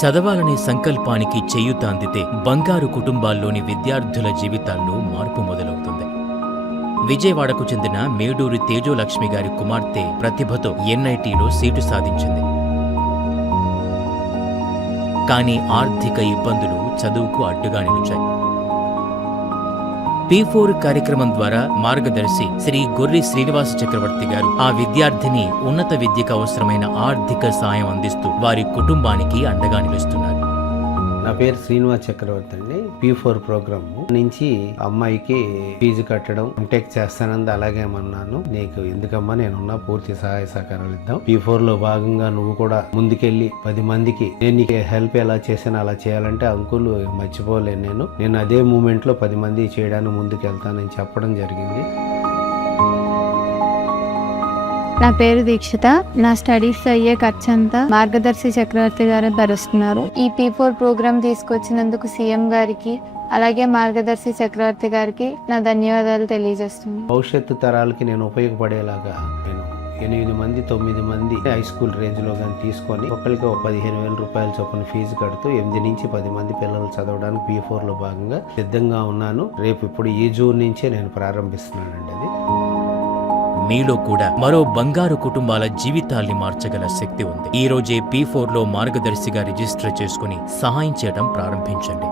చదవాలనే సంకల్పానికి చేయూత అందితే బంగారు కుటుంబాల్లోని విద్యార్థుల జీవితాల్లో మార్పు మొదలవుతుంది. విజయవాడకు చెందిన మేడూరి తేజోలక్ష్మి గారి కుమార్తె ప్రతిభతో ఎన్ఐటీలో సీటు సాధించింది. కానీ ఆర్థిక ఇబ్బందులు చదువుకు అడ్డుగా నిలిచాయి. P4 కార్యక్రమం ద్వారా మార్గదర్శి శ్రీ గొర్రి శ్రీనివాస చక్రవర్తి గారు ఆ విద్యార్థిని ఉన్నత విద్యకు అవసరమైన ఆర్థిక సాయం అందిస్తూ వారి కుటుంబానికి అండగా నిలుస్తున్నారు. నా పేరు శ్రీనివాస్ చక్రవర్తి అండి. P4 ప్రోగ్రామ్ నుంచి అమ్మాయికి ఫీజు కట్టడం ఎంటెక్ చేస్తానంది. అలాగేమన్నాను, నీకు ఎందుకమ్మా, నేనున్నా, పూర్తి సహాయ సహకారాలు ఇద్దాం. P4 లో భాగంగా నువ్వు కూడా ముందుకెళ్ళి 10 మందికి నేను నీకు హెల్ప్ ఎలా చేసాను అలా చేయాలంటే అంకుల్ మర్చిపోలేను. నేను అదే మూమెంట్ లో 10 మంది చేయడానికి ముందుకు వెళ్తానని చెప్పడం జరిగింది. నా పేరు దీక్షిత. నా స్టడీస్ అయ్యే ఖర్చంతా మార్గదర్శి చక్రవర్తి గారు భరిస్తున్నారు. ఈ P4 ప్రోగ్రామ్ తీసుకొచ్చినందుకు సీఎం గారికి అలాగే మార్గదర్శి చక్రవర్తి గారికి నా ధన్యవాదాలు తెలియజేస్తున్నాను. భవిష్యత్తు తరాలకి నేను ఉపయోగపడేలాగా నేను 8 మంది 9 మంది హై స్కూల్ రేంజ్ లో కానీ తీసుకొని ఒకరికి 15,000 రూపాయల చొప్పున ఫీజు కడుతూ 8 నుంచి 10 మంది పిల్లలు చదవడానికి P4 లో భాగంగా సిద్ధంగా ఉన్నాను. రేపు ఇప్పుడు ఈ జూన్ నుంచే నేను ప్రారంభిస్తున్నానండి. అది మీలో కూడా మరో బంగారు కుటుంబాల జీవితాల్ని మార్చగల శక్తి ఉంది. ఈ రోజే P4 లో మార్గదర్శిగా రిజిస్టర్ చేసుకుని సహాయం చేయడం ప్రారంభించండి.